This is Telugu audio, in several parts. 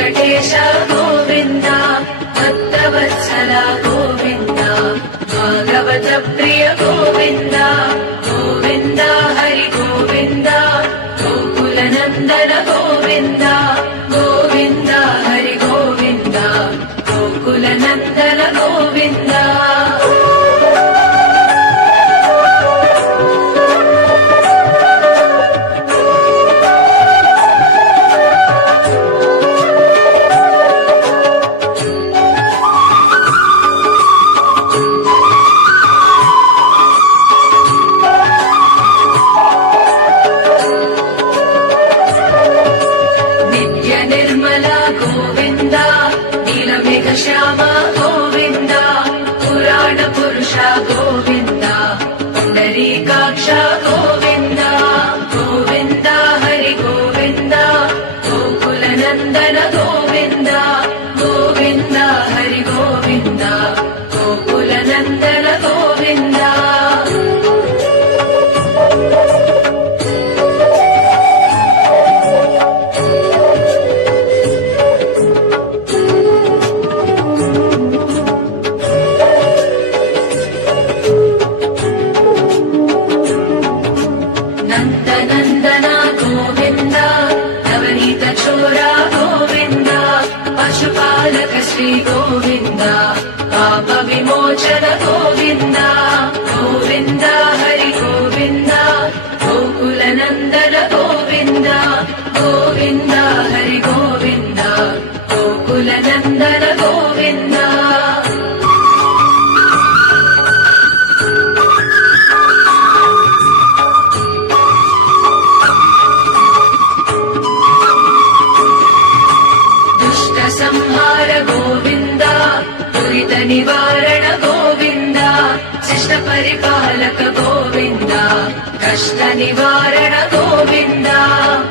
వెంకటేశ గోవింద భక్తవత్సల గోవింద భాగవత ప్రియ గోవింద గోవింద హరి గోవింద గోకుల నందన గోవింద గోవింద హరి గోవింద గోకుల నందన గోవింద శ్యామ గోవింద పురాణ పురుష గోవింద పుండరీకాక్ష గోవింద గోవింద హరి గోవింద గోకుల నందన గోవింద గోవింద హరి గోవింద గోకుల నందన గోవింద నందనందన గోవింద నవనీత చోర గోవింద పశుపాలక శ్రీ గోవింద పాప విమోచన గోవింద గోవింద హరి గోవింద గోకుల నందన గోవింద గోవింద హరి గోవింద గోకుల నందన గోవింద సంహార గోవింద దురిత నివారణ గోవింద శిష్ట పరిపాలక గోవింద కష్ట నివారణ గోవింద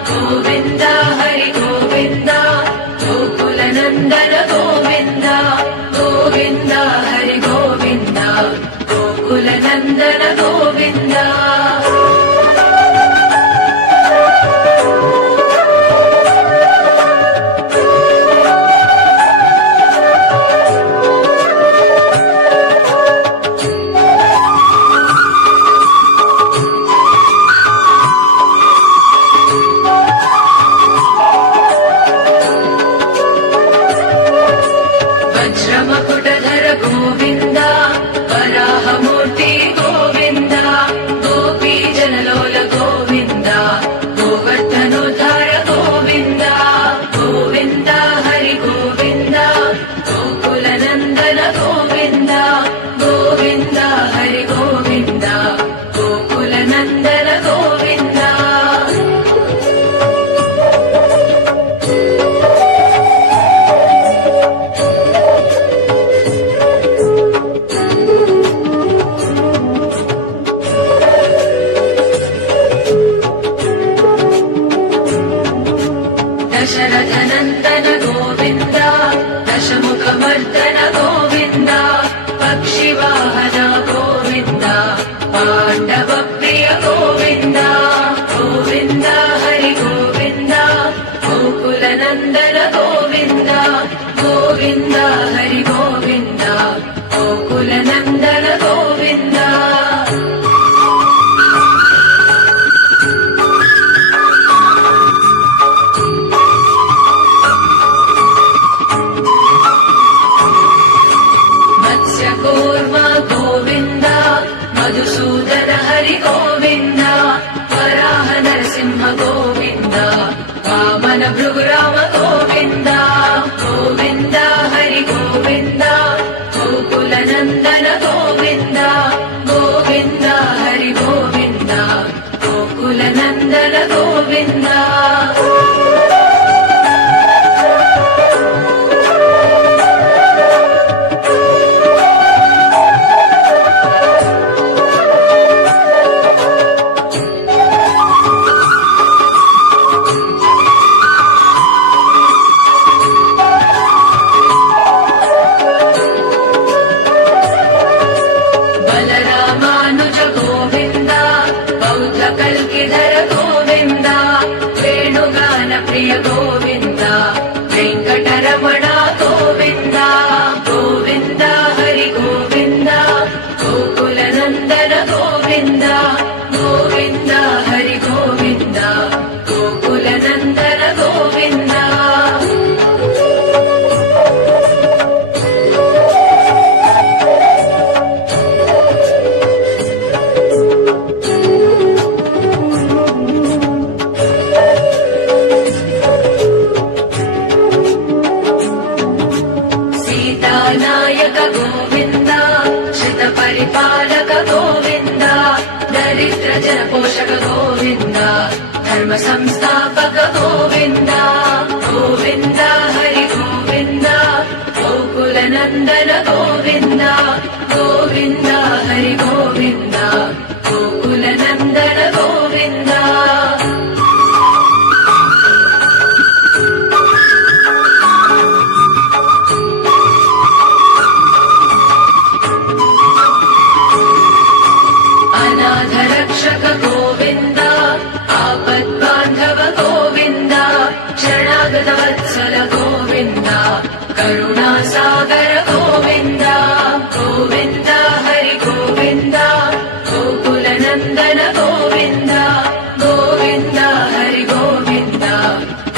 గోవింద హరి గోవింద గోకుల నందన గోవింద గోవింద హరి గోవింద గోకుల నందన గోవింద వజ్రమకుటధర గోవింద వరాహమూర్తి గోవింద గోపీ జనలోల గోవింద గోవర్ధనోద్ధార గోవింద గోవింద హరి గోవింద గోకుల నందన గోవింద గోవింద హరి గోవింద గోకుల నందన గోవింద దశరథ నందన గోవింద దశముఖమర్దన గోవింద పక్షివాహన గోవింద పాండవ ప్రియ గోవింద గోవింద హరి గోవింద గోకుల నందన గోవింద గోవింద హరి గోవింద గోకుల నందన గోవింద గోవింద మధుసూదన హరి గోవింద వరాహ నరసింహ గోవింద వామన భృగురామ గోవింద గోవింద హరి గోవింద గోకుల నందన గోవింద धर्म संस्थापक गोविन्द गोविन्द हरि गोविन्द गोकुल नन्दन गोविन्द गोविन्द हरि गोविन्द गोकुल नन्दन गोविन्द अनाथ रक्षक गोविन्द आपद्बान्धव गोविन्द शरणागत वत्सल गोविन्द करुणासागर गोविन्द गोविन्द हरि गोविन्द गोकुल नन्दन गोविन्द गोविन्द हरि गोविन्द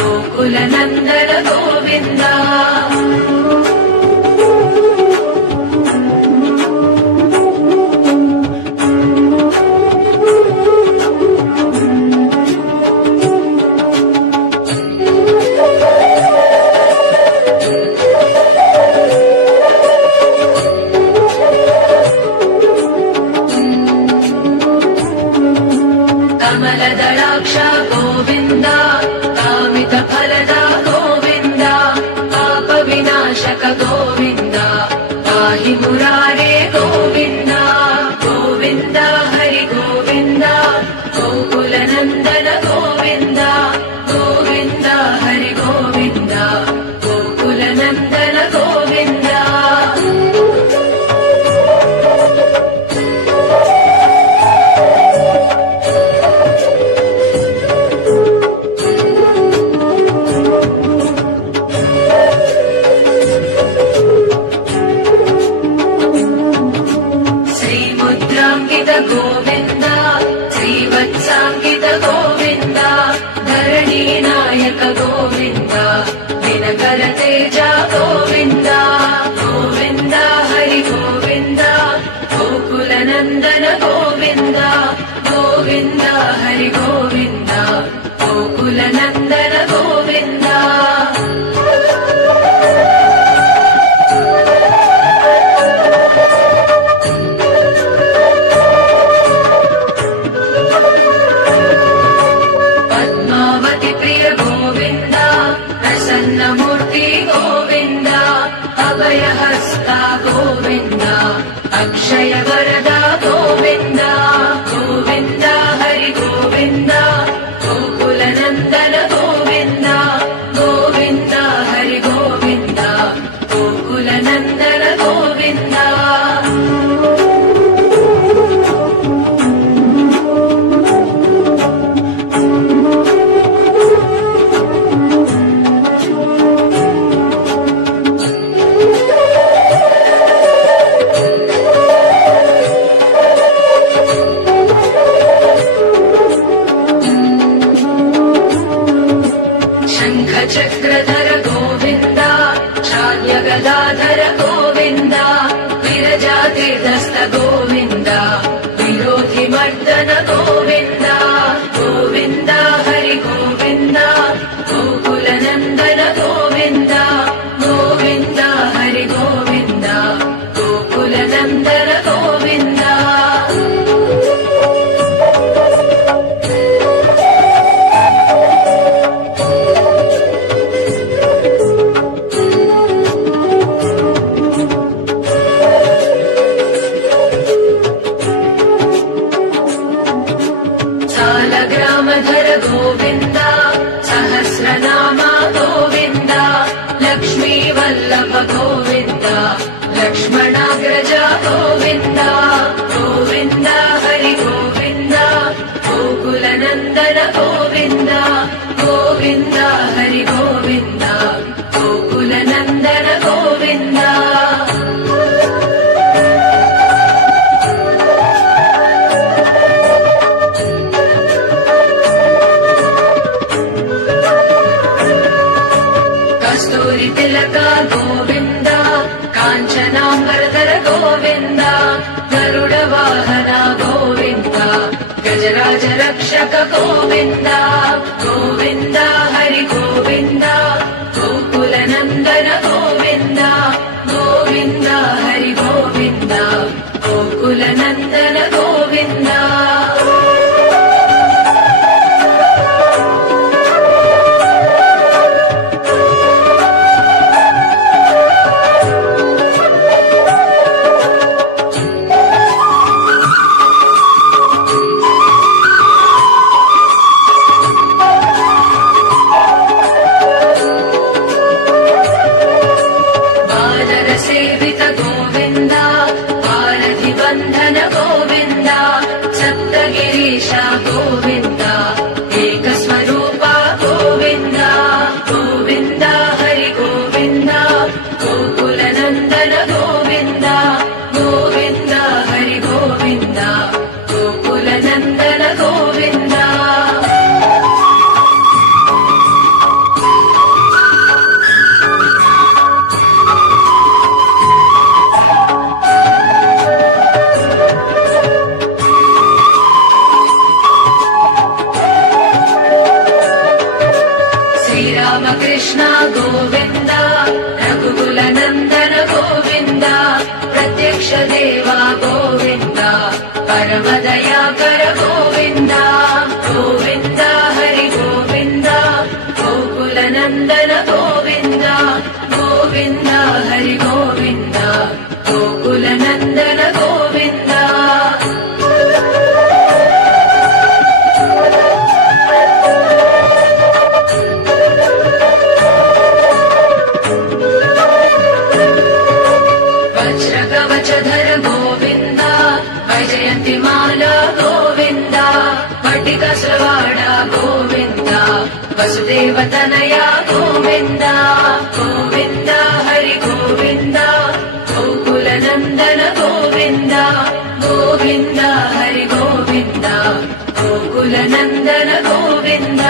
गोकुल नन्दन गोविन्द कमलदलाक्ष गोविन्द कामितफलद गोविन्द पापविनाशक गोविन्द पाहि मुरारे गोविन्द गोविन्द हरि गोविन्द गोकुल नन्दन गोविन्द गोविन्द हरि गोविन्द गोकुल नन्दन गोविन्द गोविन्द श्रीवत्साङ्कित गोविन्द धरणीनायक गोविन्द दिनकर तेज गोविन्द गोविन्द हरि गोविन्द गोकुल नन्दन गोविन्द गोविन्द हरि गोविन्द गोकुल नन्दन गोविन्द प्रसन्नमूर्ति गोविन्द अभयहस्ता गोविन्द अक्षय वरदा गोविन्द गोविन्द हरि गोविन्द गोकुल नन्दन गोविन्द गोविन्द हरि गोविन्द गोकुल नन्दन गोविन्द चक्रधर गोविन्द शाल्यगदाधर गोविन्द विरजातीर्थस्थ गोविन्द विरोधिमर्दन गोविन्द गोविन्द हरि गोविन्द गोकुल नन्दन गोविन्द गोविन्द हरि गोविन्द गोकुल नन्दन गोविन्द ग्रामधर गोविन्द सहस्रनाम गोविन्द लक्ष्मी वल्लभ गोविन्द लक्ष्मणाग्रज गोविन्द गोविन्द हरि गोविन्द गोकुल नन्दन गोविन्द गोविन्द हरि गोविन्द गोकुल नन्दन गोविन्द तिलक गोविन्द काञ्चनाम्बरधर गोविन्द गरुड वाहन गोविन्द गजराज रक्षक गोविन्द गोविन्द हरि गोविन्द गोकुल नन्दन गोविन्द गोविन्द हरि गोविन्द गोकुल नन्दन गोविन्द देवतनया गोविन्द गोविन्द हरि गोविन्द गोकुलनन्दन गोविन्द गोविन्द हरि गोविन्द गोकुलनन्दन गोविन्द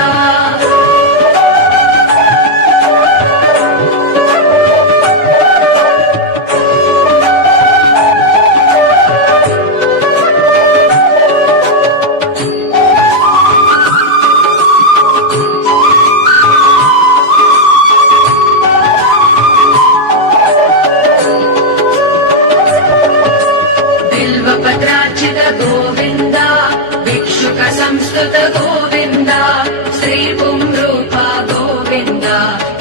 गोविन्द भिक्षुक संस्कृत गोविन्द श्री पुंरूपा गोविन्द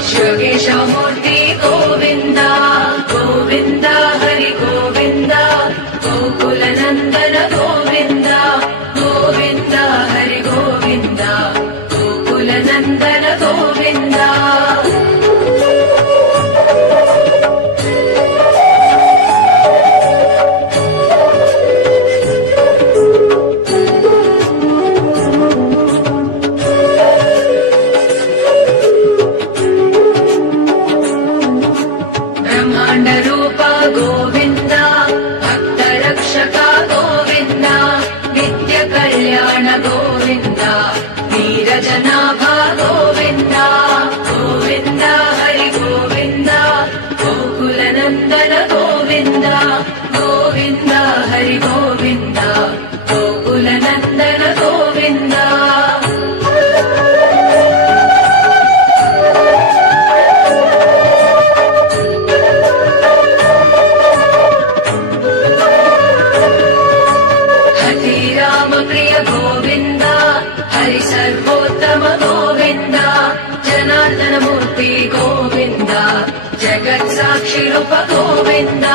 शिवकेशवमूर्ति गोविन्द गोविन्द हरि गोविन्द गोकुलनन्दन गोविन्द गोविन्द हरि गोविन्द गोकुलनन्दन गोविन्द गोविन्द भक्तरक्षक गोविन्द नित्यकल्याण गोविन्द वीरजनाभा गोविन्द गोविन्द हरि गोविन्द गोकुलनन्दन गोविन्द गोविन्द हरि गोविन्द गोकुलनन्दन गोविन्द गोविन्द हरि सर्वोत्तम गोविन्द जनार्दन मूर्ति गोविन्द जगत्साक्षि रूप गोविन्द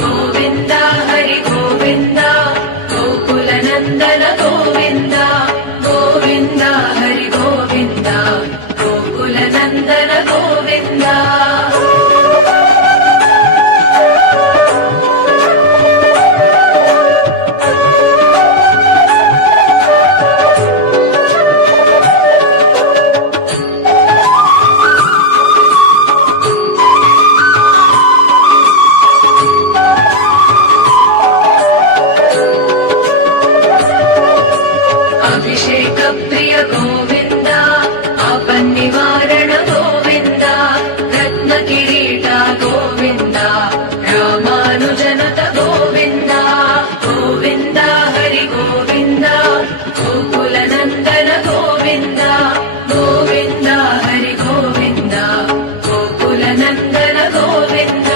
गोविन्द हरि गोविन्द गोकुलनन्दन गोविन्द गोविन्द हरि गोविन्द गोकुलनन्दन गोविन्द अभिषेक प्रिय गोविन्द आपन्निवारण गोविन्द रत्न किरीट गोविन्द रामानुजनत गोविन्द गोविन्द हरि गोविन्द गोकुलनन्दन गोविन्द गोविन्द हरि गोविन्द गोकुलनन्दन गोविन्द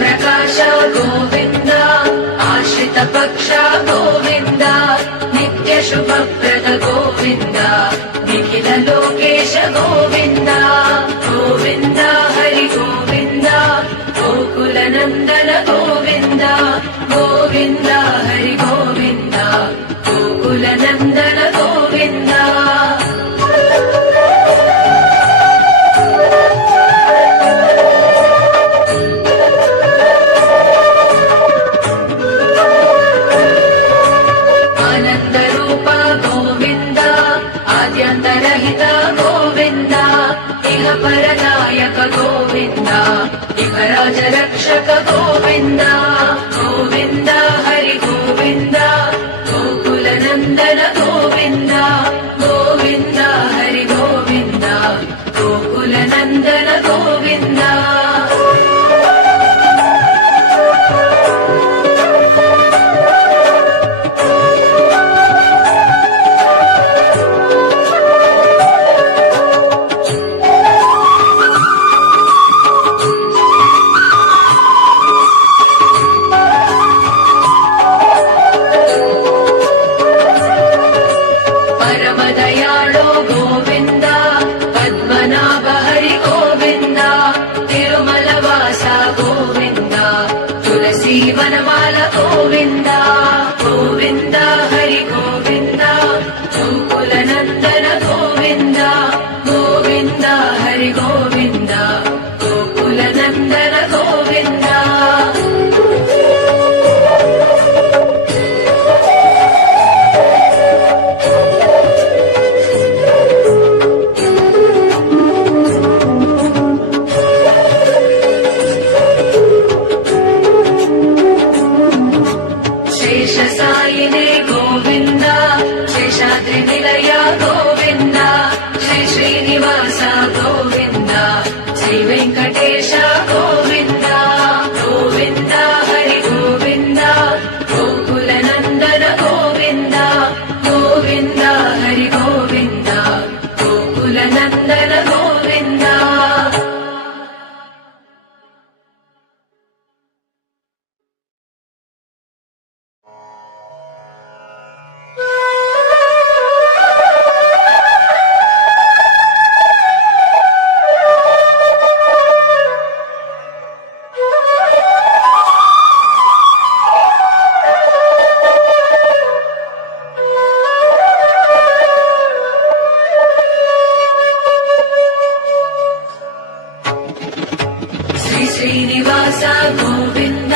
प्रकाश गोविन्द आश्रित पक्ष गोविन्द नित्य शुभप्रद गोविन्द निखिल लोकेश गोविन्द गोविन्द हरि गोविन्द गोकुलनन्दन गोविन्द गोविन्द हरि गोविन्द गोकुलनन्दन गोविन्द आद्यन्तरहित गोविन्द इह परदायक गोविन्द इह राजरक्षक गोविन्द गोविन्द हरि गोविन्द गोकुलनन्दन गोविन्द गोविन्द हरि गोविन्द गोकुलनन्दन गोविन्द హరి గోవింద గోకుల నందన గోవింద శేషసాయినే గోవింద శేషాద్రి నిలయ గోవింద శ్రీ శ్రీనివాస గోవింద శ్రీ వెంకటేశ గోవింద గోవింద హరి గోవింద గోకుల నందన గోవింద గోవింద హరి గోవింద గోకుల నందన గోవింద శ్రీనివాస గోవింద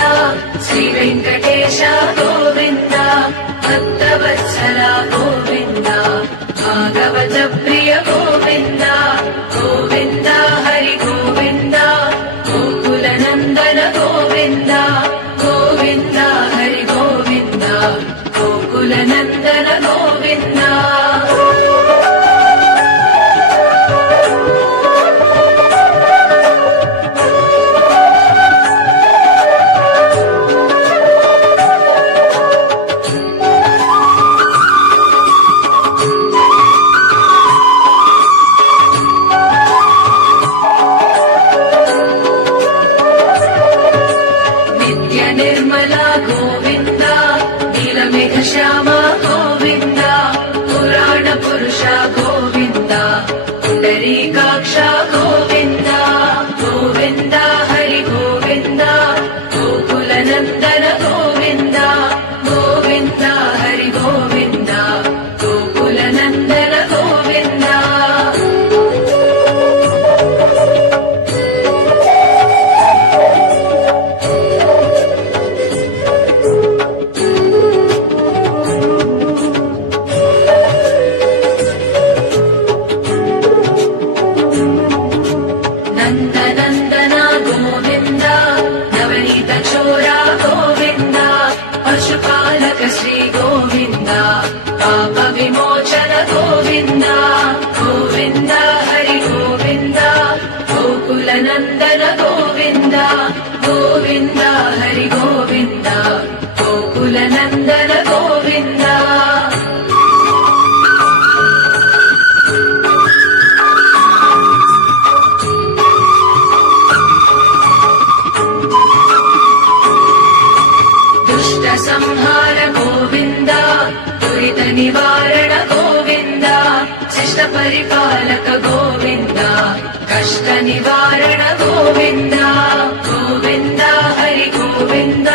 శ్రీ వెంకటేశ గోవింద భక్తవత్సల గోవింద భాగవత ప్రియ గోవింద గోవింద హరి గోవింద గోకుల నందన గోవింద గోవింద హరి గోవింద గోకుల నందన గోవింద నిర్మల గోవింద నీలమేఘ శ్యామ గోవింద పురాణ పురుష గోవింద పుండరీకాక్ష గోవింద గోవింద హరి గోవింద గోకుల నందన గోవింద గోవింద హరి గోవింద గోకుల నందన గోవింద నందనందన గోవింద నవనీత చోర గోవింద పశుపాలక శ్రీ గోవింద పాప విమోచన గోవింద గోవింద హరి గోవింద గోకుల నందన గోవింద గోవింద హరి గోవింద గోకుల నందన గోవింద సంహార గోవింద దురిత నివారణ గోవింద శిష్ట పరిపాలక గోవింద కష్ట నివారణ గోవింద గోవింద హరి గోవింద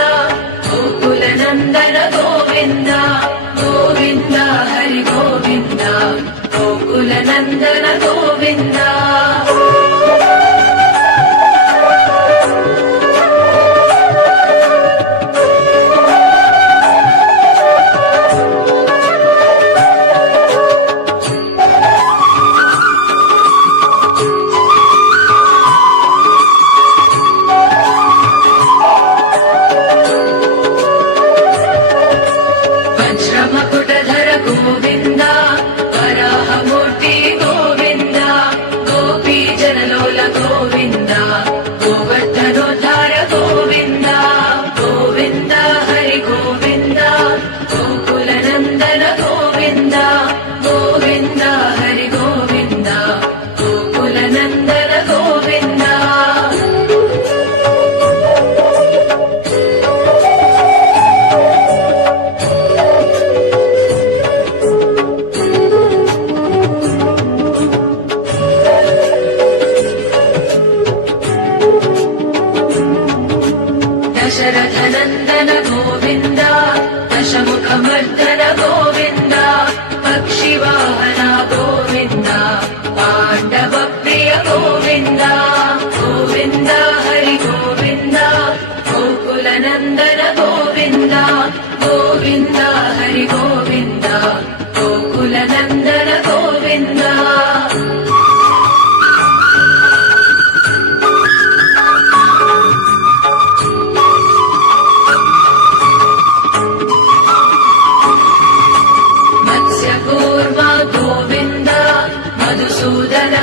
గోకుల నందన గోవింద గోవింద హరి గోవింద గోకుల నందన గోవింద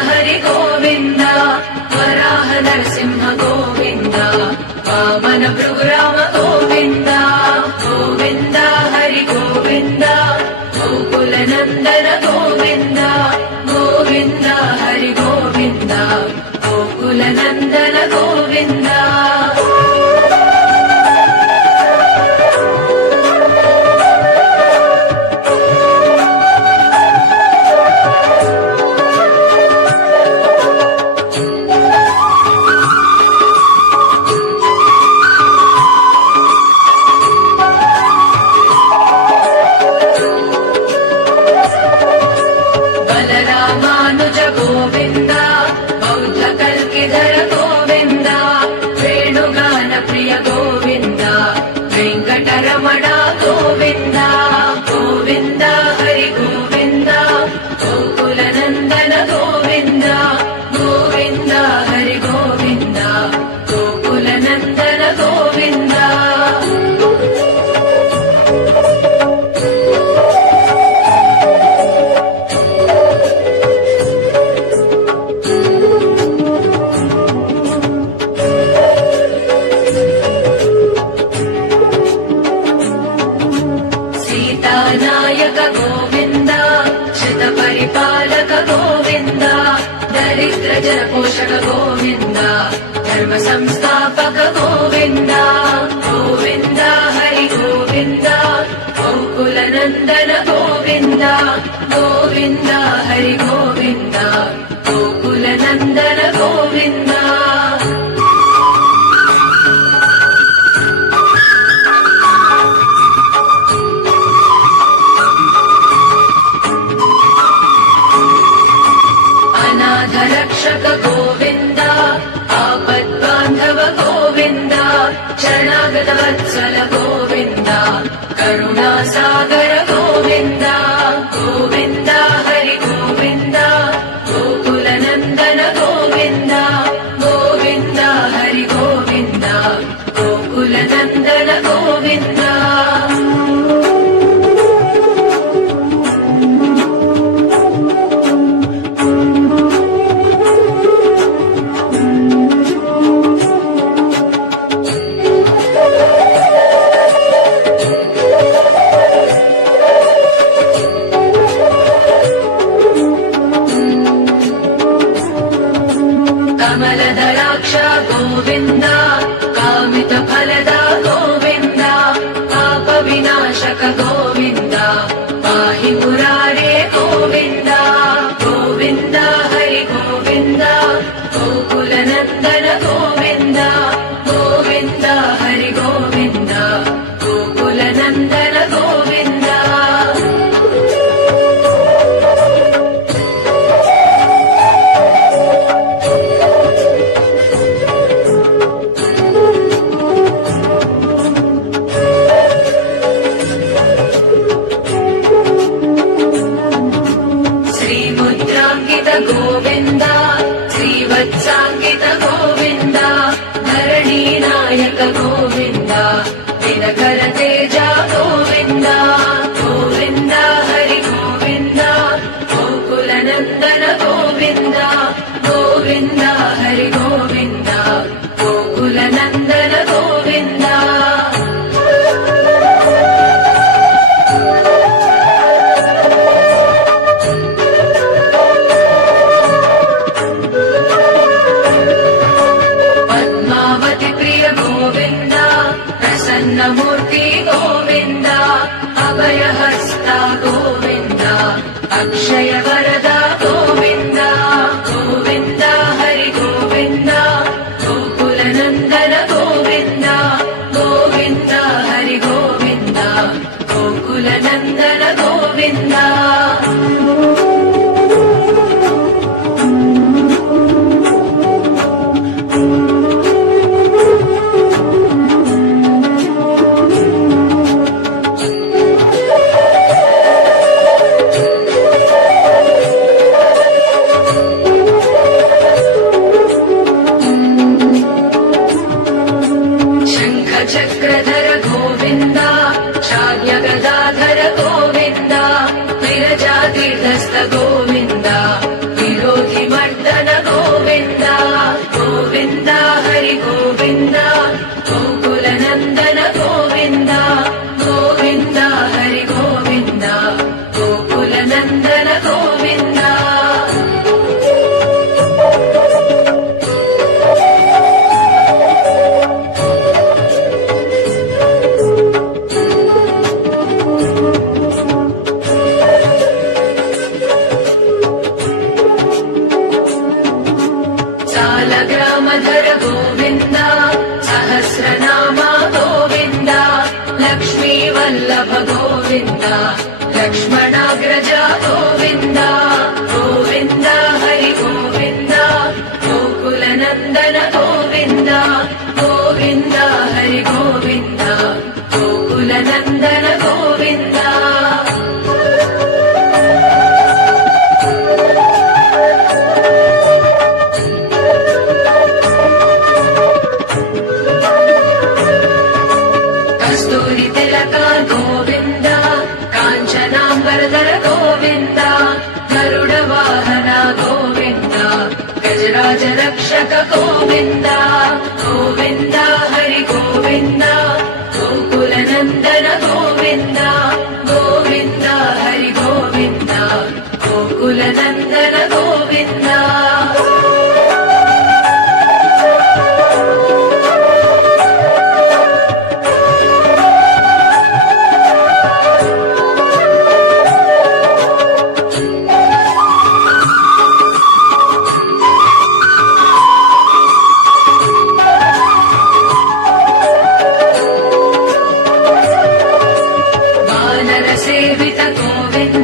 हरि गोविन्द वराह नरसिंह गोविन्द वामन भृगुराम गोविन्द गोविन्द हरि गोविन्द गोकुलनन्दन गोविन्द गोविन्द हरि गोविन्द गोकुलनन्दन गोविन्द बलरामानुज गोविन्द बौद्ध कल्किधर गोविन्द वेणुगान प्रिय गोविन्द वेङ्कटरमण गोविन्द गोविन्द हरि गोविन्द गोकुलनन्दन गोविन्द गोविन्द हरि गोविन्द गोकुलनन्दन गोविन्द नायक गोविन्द श्रित परिपालक गोविन्द दरिद्र जन पोषक गोविन्द धर्म संस्थापक गोविन्द गोविन्द हरि गोविन्द गोकुलनन्दन गोविन्द गोविन्द हरि गोविन्द गोकुलनन्दन गोविन्द रक्षक गोविन्द आपद्बान्धव गोविन्द शरणागत वत्सल गोविन्द करुणासागर गोविन्द गोविन्द हरि गोविन्द गोकुलनन्दन गोविन्द गोविन्द हरि गोविन्द गोकुलनन्दन गोविन्द कमलदलाक्ष गोविन्द कामित फलद गोविन्द पाप विनाशक गोविन्द पाहि मुरारे गोविन्द गोविन्द हरि गोविन्द गोकुलनन्दन गोविन्द गोविन्द हरि गोविन्द गोकुलनन्दन गोविन्द सालग्रामधर गोविन्द सहस्रनामा गोविन्द लक्ष्मीवल्लभ गोविन्द लक्ष्मणाग्रज गोविन्द गोविन्द हरि गोविन्द गोकुलनन्दन गोविन्द गोविन्द हरि गोविन्द गोकुलनन्दन गोविन्द कस्तूरि तिलक गोविन्द काञ्चनाम्बरधर गोविन्द गरुड वाहन गोविन्द गजराज रक्षक गोविन्द गोविन्द हरि गोविन्द गोकुलनन्दन गोविन्द गोविन्द हरि गोविन्द गोकुलनन्दन गोविन्द सेवित गोविन्द